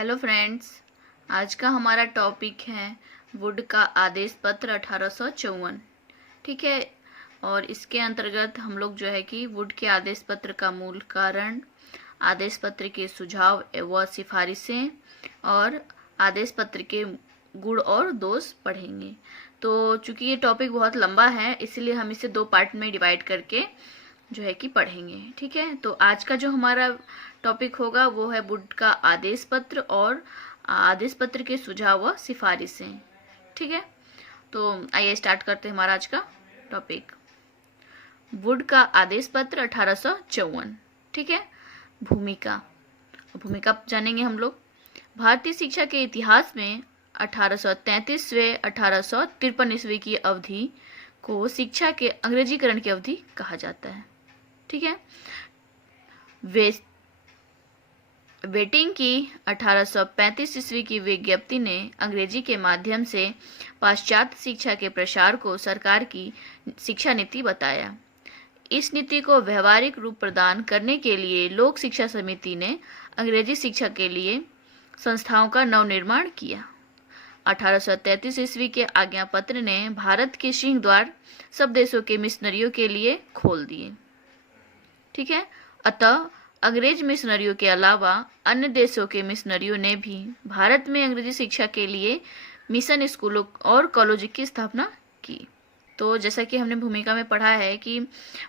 Hello friends, आज का हमारा टॉपिक है वुड का आदेश पत्र 1854। ठीक है। और इसके अंतर्गत हम लोग जो है कि वुड के आदेश पत्र का मूल कारण, आदेश पत्र के सुझाव व सिफारिशें और आदेश पत्र के गुण और दोष पढ़ेंगे। तो चूंकि ये टॉपिक बहुत लंबा है, इसलिए हम इसे 2 पार्ट में डिवाइड करके जो है कि पढ़ेंगे। ठीक है। तो आज का जो हमारा टॉपिक होगा वो है वुड का आदेश पत्र और आदेश पत्र के सुझाव व सिफारिशें। ठीक है। तो आइए स्टार्ट करते हैं हमारा आज का टॉपिक। वुड का आदेश पत्र 1854। ठीक है। भूमिका भूमिका जानेंगे हम लोग। भारतीय शिक्षा के इतिहास में 1833 से 1853 ईस्वी की अवधि को शिक्षा के अंग्रेजीकरण की अवधि कहा जाता है। ठीक है। वेटिंग की 1835 ईस्वी की विज्ञप्ति ने अंग्रेजी के माध्यम से पाश्चात्य शिक्षा के प्रसार को सरकार की शिक्षा नीति बताया। इस नीति को व्यवहारिक रूप प्रदान करने के लिए लोक शिक्षा समिति ने अंग्रेजी शिक्षा के लिए संस्थाओं का नवनिर्माण किया। 1833 ईस्वी के आज्ञा पत्र ने भारत के सिंह द्वार सब देशों के मिशनरियों के लिए खोल दिए। ठीक है। अतः अंग्रेज मिशनरियों के अलावा अन्य देशों के मिशनरियों ने भी भारत में अंग्रेजी शिक्षा के लिए मिशन स्कूलों और कॉलेज की स्थापना की। तो जैसा कि हमने भूमिका में पढ़ा है कि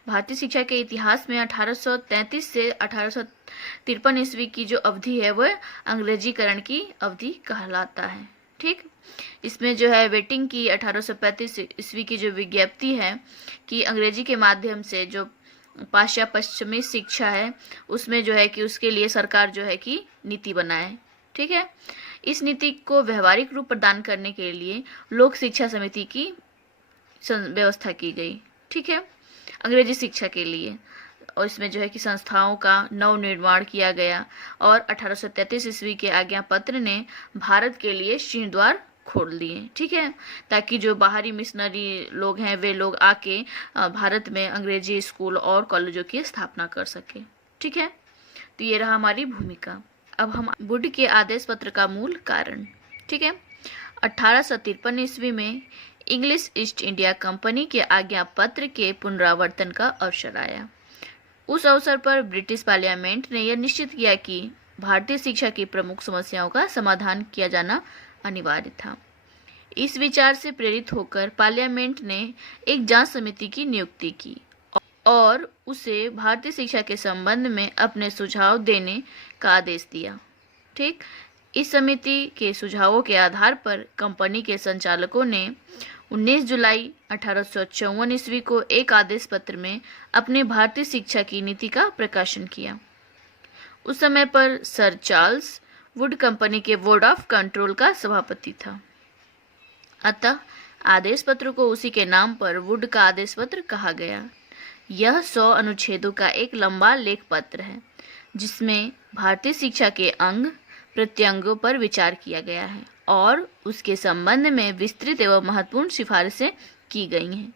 भारतीय शिक्षा के इतिहास में 1833 से 1853 ईस्वी की जो अवधि है वह अंग्रेजीकरण की अवधि कहलाता है। ठीक। इसमें जो है वेटिंग की 1835 ईस्वी की जो विज्ञप्ति है कि अंग्रेजी के माध्यम से जो पाश्चात्य पश्चिमी शिक्षा है उसमें जो है कि उसके लिए सरकार जो है कि नीति बनाए। ठीक है। इस नीति को व्यवहारिक रूप प्रदान करने के लिए लोक शिक्षा समिति की व्यवस्था की गई। ठीक है। अंग्रेजी शिक्षा के लिए, और इसमें जो है कि संस्थाओं का नव निर्माण किया गया और 1833 ईस्वी के आज्ञा पत्र ने भारत के लिए सिंह द्वार खोल दिए। ठीक है। ताकि जो बाहरी मिशनरी लोग हैं वे लोग आके भारत में अंग्रेजी स्कूल और कॉलेजों की स्थापना कर सके। ठीक है। तो ये रहा हमारी भूमिका। अब हम वुड के आदेश पत्र का मूल कारण। ठीक है। 1853 ईस्वी में इंग्लिश ईस्ट इंडिया कंपनी के आज्ञा पत्र के पुनरावर्तन का अवसर आया। उस अवसर पर ब्रिटिश पार्लियामेंट ने यह निश्चित किया कि भारतीय शिक्षा की प्रमुख समस्याओं का समाधान किया जाना अनिवार्य था। इस विचार से प्रेरित होकर पार्लियामेंट ने एक जांच समिति की नियुक्ति की और उसे भारतीय शिक्षा के संबंध में अपने सुझाव देने का आदेश दिया। ठीक। इस समिति के सुझावों के आधार पर कंपनी के संचालकों ने 19 जुलाई 1854 ईस्वी को एक आदेश पत्र में अपने भारतीय शिक्षा की नीति का प्रकाशन किया। उस समय पर सर चार्ल्स वुड कंपनी के बोर्ड ऑफ कंट्रोल का सभापति था। अतः आदेश पत्र को उसी के नाम पर वुड का आदेश पत्र कहा गया। यह 100 अनुच्छेदों का एक लंबा लेख पत्र है जिसमें भारतीय शिक्षा के अंग प्रत्यंगों पर विचार किया गया है और उसके संबंध में विस्तृत एवं महत्वपूर्ण सिफारिशें की गई हैं।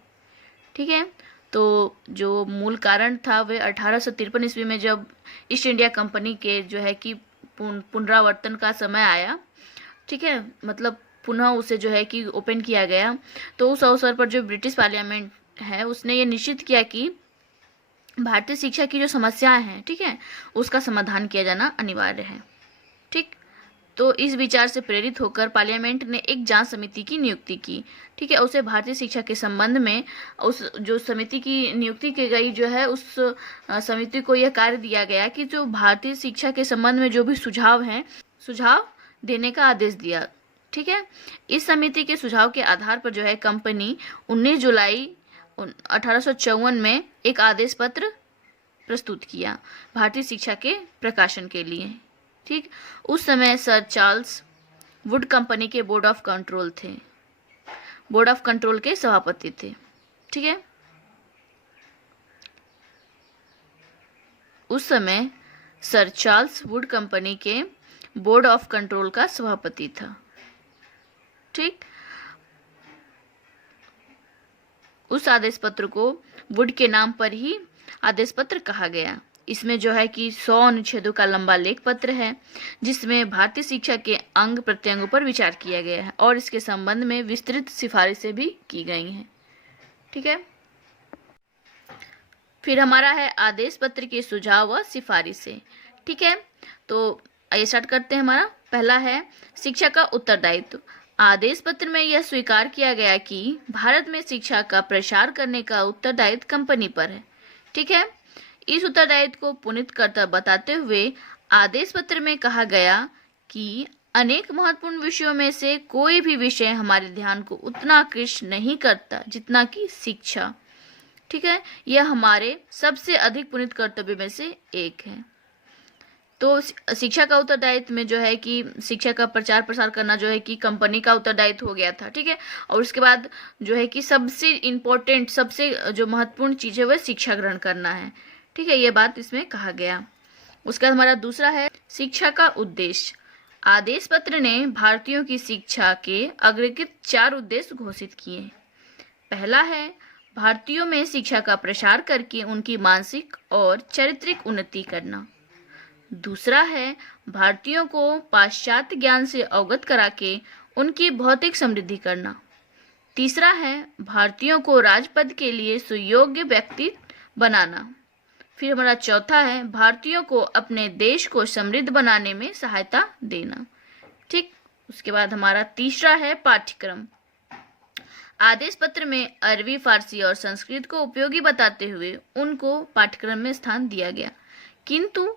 ठीक है। तो जो मूल कारण था वह 1853 ईस्वी में जब ईस्ट इंडिया कंपनी के जो है कि पुनरावर्तन का समय आया। ठीक है। मतलब पुनः उसे जो है कि ओपन किया गया। तो उस अवसर पर जो ब्रिटिश पार्लियामेंट है उसने ये निश्चित किया कि भारतीय शिक्षा की जो समस्याएं हैं, ठीक है, उसका समाधान किया जाना अनिवार्य है। ठीक। तो इस विचार से प्रेरित होकर पार्लियामेंट ने एक जांच समिति की नियुक्ति की। ठीक है। उसे भारतीय शिक्षा के संबंध में उस जो समिति की नियुक्ति की गई जो है उस समिति को यह कार्य दिया गया कि जो भारतीय शिक्षा के संबंध में जो भी सुझाव हैं, सुझाव देने का आदेश दिया। ठीक है। इस समिति के सुझाव के आधार पर जो है कंपनी 19 जुलाई 1854 में एक आदेश पत्र प्रस्तुत किया भारतीय शिक्षा के प्रकाशन के लिए। ठीक। उस समय सर चार्ल्स वुड कंपनी के बोर्ड ऑफ कंट्रोल थे, बोर्ड ऑफ कंट्रोल के सभापति थे। ठीक है। उस समय सर चार्ल्स वुड कंपनी के बोर्ड ऑफ कंट्रोल का सभापति था। ठीक। उस आदेश पत्र को वुड के नाम पर ही आदेश पत्र कहा गया इसमें जो है कि 100 अनुच्छेदों का लंबा लेख पत्र है, जिसमें भारतीय शिक्षा के अंग प्रत्यंगों पर विचार किया गया है और इसके संबंध में विस्तृत सिफारिशें भी की गई हैं। ठीक है, फिर हमारा है आदेश पत्र के सुझाव व सिफारिशें। ठीक है, तो आइए स्टार्ट करते हैं। हमारा पहला है शिक्षा का उत्तरदायित्व। आदेश पत्र में यह स्वीकार किया गया कि भारत में शिक्षा का प्रसार करने का उत्तरदायित्व कंपनी पर है। ठीक है, इस उत्तरदायित्व को पुनीत करता बताते हुए आदेश पत्र में कहा गया कि अनेक महत्वपूर्ण विषयों में से कोई भी विषय हमारे ध्यान को उतना आकृष्ट नहीं करता जितना कि शिक्षा। ठीक है, यह हमारे सबसे अधिक पुनीत कर्तव्य में से एक है। तो शिक्षा का उत्तरदायित्व में जो है कि शिक्षा का प्रचार प्रसार करना जो है कि कंपनी का उत्तरदायित्व हो गया था। ठीक है, और उसके बाद जो है कि सबसे इम्पोर्टेंट, सबसे जो महत्वपूर्ण चीज है वह शिक्षा ग्रहण करना है। ठीक है, यह बात इसमें कहा गया। उसका हमारा दूसरा है शिक्षा का उद्देश्य। आदेश पत्र ने भारतीयों की शिक्षा के अग्रलिखित 4 उद्देश्य घोषित किए हैं। पहला है भारतीयों में शिक्षा का प्रसार करके उनकी मानसिक और चारित्रिक उन्नति करना। दूसरा है भारतीयों को पाश्चात्य ज्ञान से अवगत करा के उनकी भौतिक समृद्धि करना। तीसरा है भारतीयों को राजपद के लिए सुयोग्य व्यक्ति बनाना। फिर हमारा चौथा है भारतीयों को अपने देश को समृद्ध बनाने में सहायता देना। ठीक, उसके बाद हमारा तीसरा है पाठ्यक्रम। आदेश पत्र में अरबी, फारसी और संस्कृत को उपयोगी बताते हुए उनको पाठ्यक्रम में स्थान दिया गया, किंतु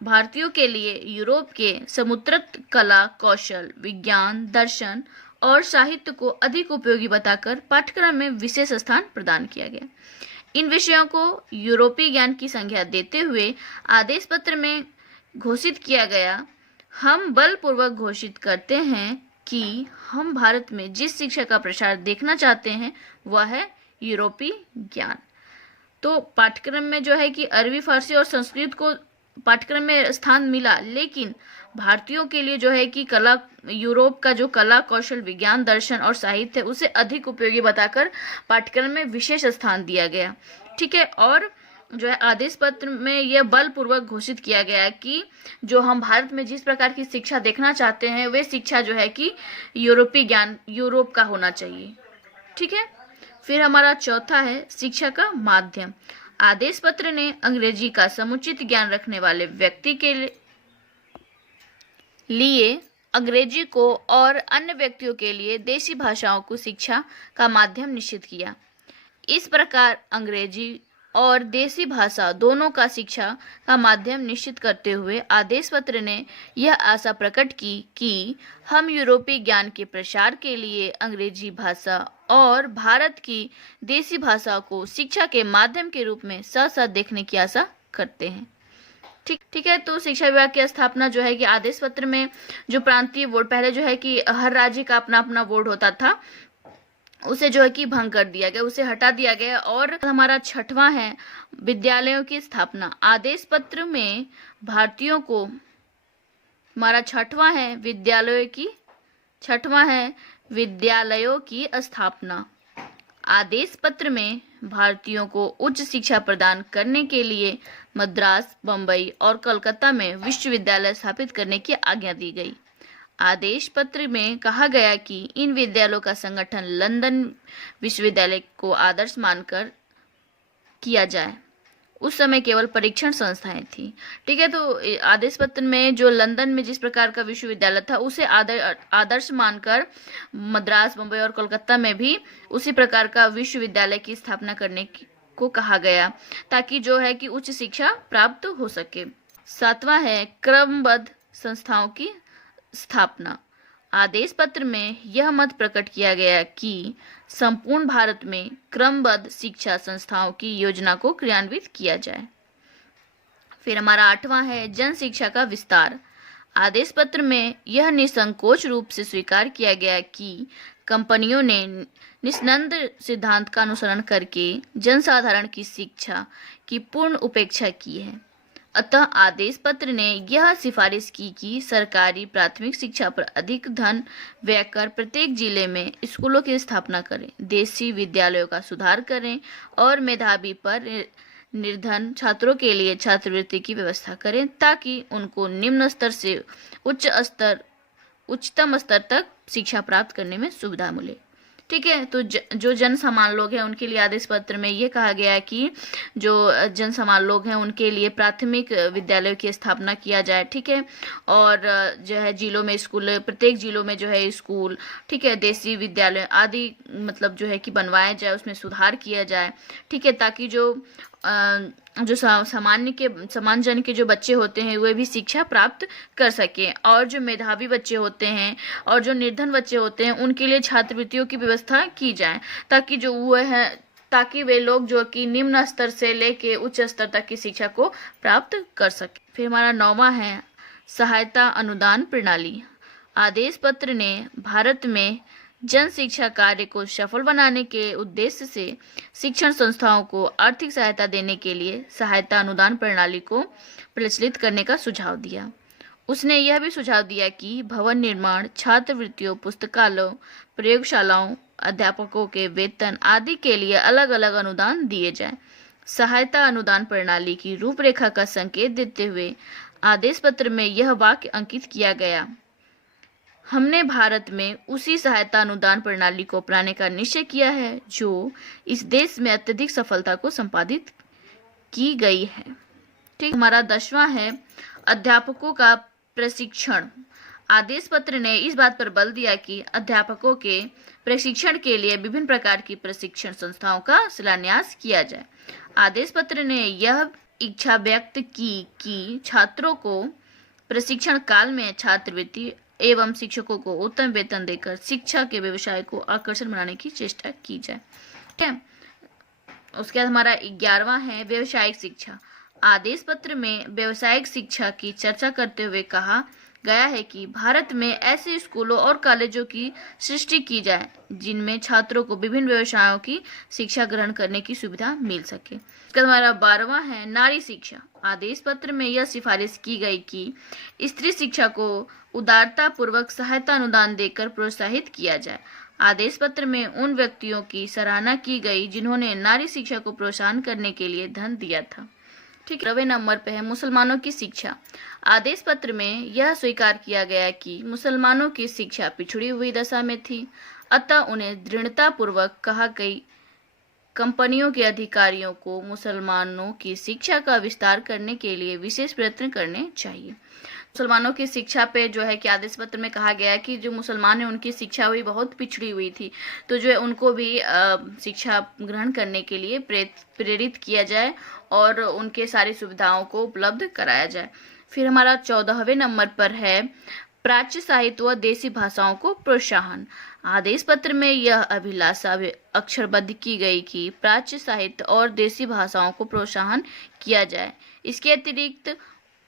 भारतीयों के लिए यूरोप के समुद्रत कला, कौशल, विज्ञान, दर्शन और साहित्य को अधिक उपयोगी बताकर पाठ्यक्रम में विशेष स्थान प्रदान किया गया। इन विषयों को यूरोपीय ज्ञान की संज्ञा देते हुए आदेश पत्र में घोषित किया गया। हम बलपूर्वक घोषित करते हैं कि हम भारत में जिस शिक्षा का प्रसार देखना चाहते हैं वह है यूरोपीय ज्ञान। तो पाठ्यक्रम में जो है कि अरबी, फारसी और संस्कृत को पाठ्यक्रम में स्थान मिला, लेकिन भारतीयों के लिए जो है कि कला, यूरोप का जो कला, कौशल, विज्ञान, दर्शन और साहित्य है उसे अधिक उपयोगी बताकर पाठ्यक्रम में विशेष स्थान दिया गया। ठीक है, और जो है आदेश पत्र में यह बलपूर्वक घोषित किया गया कि जो हम भारत में जिस प्रकार की शिक्षा देखना चाहते हैं वे शिक्षा जो है कि यूरोपीय ज्ञान, यूरोप का होना चाहिए। ठीक है, फिर हमारा चौथा है शिक्षा का माध्यम। आदेश पत्र ने अंग्रेजी का समुचित ज्ञान रखने वाले व्यक्ति के लिए अंग्रेजी को और अन्य व्यक्तियों के लिए देशी भाषाओं को शिक्षा का माध्यम निश्चित किया। इस प्रकार अंग्रेजी और देसी भाषा दोनों का शिक्षा का माध्यम निश्चित करते हुए आदेश पत्र ने यह आशा प्रकट की कि हम यूरोपीय ज्ञान के प्रसार के लिए अंग्रेजी भाषा और भारत की देसी भाषा को शिक्षा के माध्यम के रूप में साथ साथ देखने की आशा करते हैं। ठीक है, तो शिक्षा विभाग की स्थापना जो है कि आदेश पत्र में जो प्रांतीय बोर्ड, पहले जो है कि हर राज्य का अपना अपना बोर्ड होता था, उसे जो है कि भंग कर दिया गया, उसे हटा दिया गया। और हमारा छठवां है विद्यालयों की स्थापना। आदेश पत्र में भारतीयों को, हमारा छठवां है विद्यालयों की स्थापना। आदेश पत्र में भारतीयों को उच्च शिक्षा प्रदान करने के लिए मद्रास, बम्बई और कलकत्ता में विश्वविद्यालय स्थापित करने की आज्ञा दी गई। आदेश पत्र में कहा गया कि इन विद्यालयों का संगठन लंदन विश्वविद्यालय को आदर्श मानकर किया जाए। उस समय केवल परीक्षण संस्थाएं थी। ठीक है, तो आदेश पत्र में जो लंदन में जिस प्रकार का विश्वविद्यालय था उसे आदर्श मानकर मद्रास, बम्बई और कोलकाता में भी उसी प्रकार का विश्वविद्यालय की स्थापना करने को कहा गया, ताकि जो है कि उच्च शिक्षा प्राप्त हो सके। सातवां है क्रमबद्ध संस्थाओं की स्थापना। आदेश पत्र में यह मत प्रकट किया गया कि संपूर्ण भारत में क्रमबद्ध शिक्षा संस्थाओं की योजना को क्रियान्वित किया जाए। फिर हमारा आठवां है जन शिक्षा का विस्तार। आदेश पत्र में यह निसंकोच रूप से स्वीकार किया गया कि कंपनियों ने निस्पंद सिद्धांत का अनुसरण करके जनसाधारण की शिक्षा की पूर्ण उपेक्षा की है। अतः आदेश पत्र ने यह सिफारिश की कि सरकारी प्राथमिक शिक्षा पर अधिक धन व्यय कर प्रत्येक जिले में स्कूलों की स्थापना करें, देशी विद्यालयों का सुधार करें और मेधावी पर निर्धन छात्रों के लिए छात्रवृत्ति की व्यवस्था करें ताकि उनको निम्न स्तर से उच्चतम स्तर तक शिक्षा प्राप्त करने में सुविधा मिले। ठीक है, तो जो जन समान लोग हैं उनके लिए आदेश पत्र में ये कहा गया है कि जो जन समान लोग हैं उनके लिए प्राथमिक विद्यालयों की स्थापना किया जाए। ठीक है, और जो है जिलों में स्कूल, प्रत्येक जिलों में जो है स्कूल, ठीक है, देसी विद्यालय आदि मतलब जो है कि बनवाया जाए, उसमें सुधार किया जाए। ठीक है, ताकि जो सामान्य जन के जो बच्चे होते हैं वे भी शिक्षा प्राप्त कर सकें, और जो मेधावी बच्चे होते हैं और जो निर्धन बच्चे होते हैं उनके लिए छात्रवृत्तियों की व्यवस्था की जाए, ताकि वे लोग जो कि निम्न स्तर से लेके उच्च स्तर तक की शिक्षा को प्राप्त कर सके। फिर हमारा 9वां है सहायता अनुदान प्रणाली। आदेश पत्र ने भारत में जन शिक्षा कार्य को सफल बनाने के उद्देश्य से शिक्षण संस्थाओं को आर्थिक सहायता देने के लिए सहायता अनुदान प्रणाली को प्रचलित करने का सुझाव दिया। उसने यह भी सुझाव दिया कि भवन निर्माण, छात्रवृत्तियों, पुस्तकालयों, प्रयोगशालाओं, अध्यापकों के वेतन आदि के लिए अलग अलग अनुदान दिए जाएं। सहायता अनुदान प्रणाली की रूपरेखा का संकेत देते हुए आदेश पत्र में यह वाक्य अंकित किया गया: हमने भारत में उसी सहायता अनुदान प्रणाली को अपनाने का निश्चय किया है जो इस देश में अत्यधिक सफलता को संपादित की गई है। ठीक, हमारा 10वां है अध्यापकों का प्रशिक्षण। आदेश पत्र ने इस बात पर बल दिया कि अध्यापकों के प्रशिक्षण के लिए विभिन्न प्रकार की प्रशिक्षण संस्थाओं का शिलान्यास किया जाए। आदेश पत्र ने यह इच्छा व्यक्त की कि छात्रों को प्रशिक्षण काल में छात्रवृत्ति एवं शिक्षकों को उत्तम वेतन देकर शिक्षा के व्यवसाय को आकर्षण बनाने की चेष्टा की जाए। ठीक है, उसके बाद हमारा 11वां है व्यवसायिक शिक्षा। आदेश पत्र में व्यवसायिक शिक्षा की चर्चा करते हुए कहा गया है कि भारत में ऐसे स्कूलों और कॉलेजों की सृष्टि की जाए जिनमें छात्रों को विभिन्न व्यवसायों की शिक्षा ग्रहण करने की सुविधा मिल सके। इसका हमारा 12वां है नारी शिक्षा। आदेश पत्र में यह सिफारिश की गई कि स्त्री शिक्षा को उदारता पूर्वक सहायता अनुदान देकर प्रोत्साहित किया जाए। आदेश पत्र में उन व्यक्तियों की सराहना की गई जिन्होंने नारी शिक्षा को प्रोत्साहन करने के लिए धन दिया था। ठीक, 9वें नंबर पे है मुसलमानों की शिक्षा। आदेश पत्र में यह स्वीकार किया गया कि मुसलमानों की शिक्षा पिछड़ी हुई दशा में थी, अतः उन्हें दृढ़ता पूर्वक कहा गई कंपनियों के अधिकारियों को मुसलमानों की शिक्षा का विस्तार करने के लिए विशेष प्रयत्न करने चाहिए। मुसलमानों की शिक्षा पे जो है कि आदेश पत्र में कहा गया है कि जो मुसलमान है उनकी शिक्षा हुई बहुत पिछड़ी हुई थी, तो जो है उनको भी शिक्षा ग्रहण करने के लिए प्रेरित किया जाए और उनके सारी सुविधाओं को उपलब्ध कराया जाए। फिर हमारा 14वें नंबर पर है प्राच्य साहित्य व देसी भाषाओं को प्रोत्साहन। आदेश पत्र में यह अभिलाषा अक्षरबद्ध की गई कि प्राच्य साहित्य और देसी भाषाओं को प्रोत्साहन किया जाए। इसके अतिरिक्त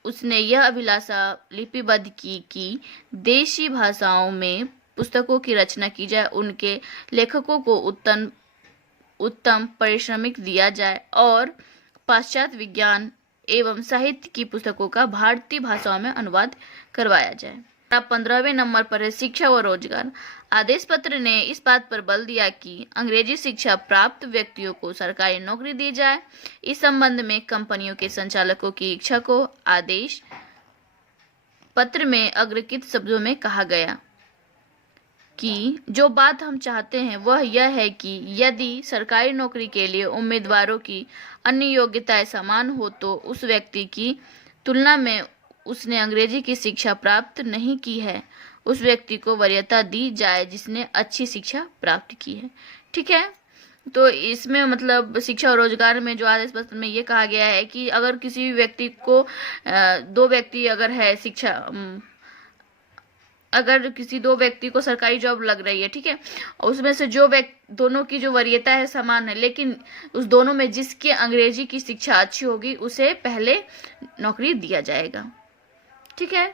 उसने यह अभिलाषा लिपिबद्ध की कि देशी भाषाओं में पुस्तकों की रचना की जाए, उनके लेखकों को उत्तम पारिश्रमिक दिया जाए और पाश्चात्य विज्ञान एवं साहित्य की पुस्तकों का भारतीय भाषाओं में अनुवाद करवाया जाए। 15वें नंबर पर है शिक्षा व रोजगार। आदेश पत्र ने इस बात पर बल दिया कि अंग्रेजी शिक्षा प्राप्त व्यक्तियों को सरकारी नौकरी दी जाए। इस संबंध में कंपनियों के संचालकों की इच्छा को आदेश पत्र में अग्रलिखित शब्दों में कहा गया कि जो बात हम चाहते हैं वह यह है कि यदि सरकारी नौकरी के लिए उम्मीदवारों की अन्य योग्यताएं समान हो तो उस व्यक्ति की तुलना में उसने अंग्रेजी की शिक्षा प्राप्त नहीं की है, उस व्यक्ति को वरीयता दी जाए जिसने अच्छी शिक्षा प्राप्त की है। ठीक है, तो इसमें मतलब शिक्षा और रोजगार में जो आदेश पत्र में ये कहा गया है कि अगर किसी व्यक्ति को दो व्यक्ति अगर है अगर किसी दो व्यक्ति को सरकारी जॉब लग रही है, ठीक है, उसमें से जो दोनों की जो वरीयता है समान है, लेकिन उस दोनों में जिसके अंग्रेजी की शिक्षा अच्छी होगी उसे पहले नौकरी दिया जाएगा। ठीक है।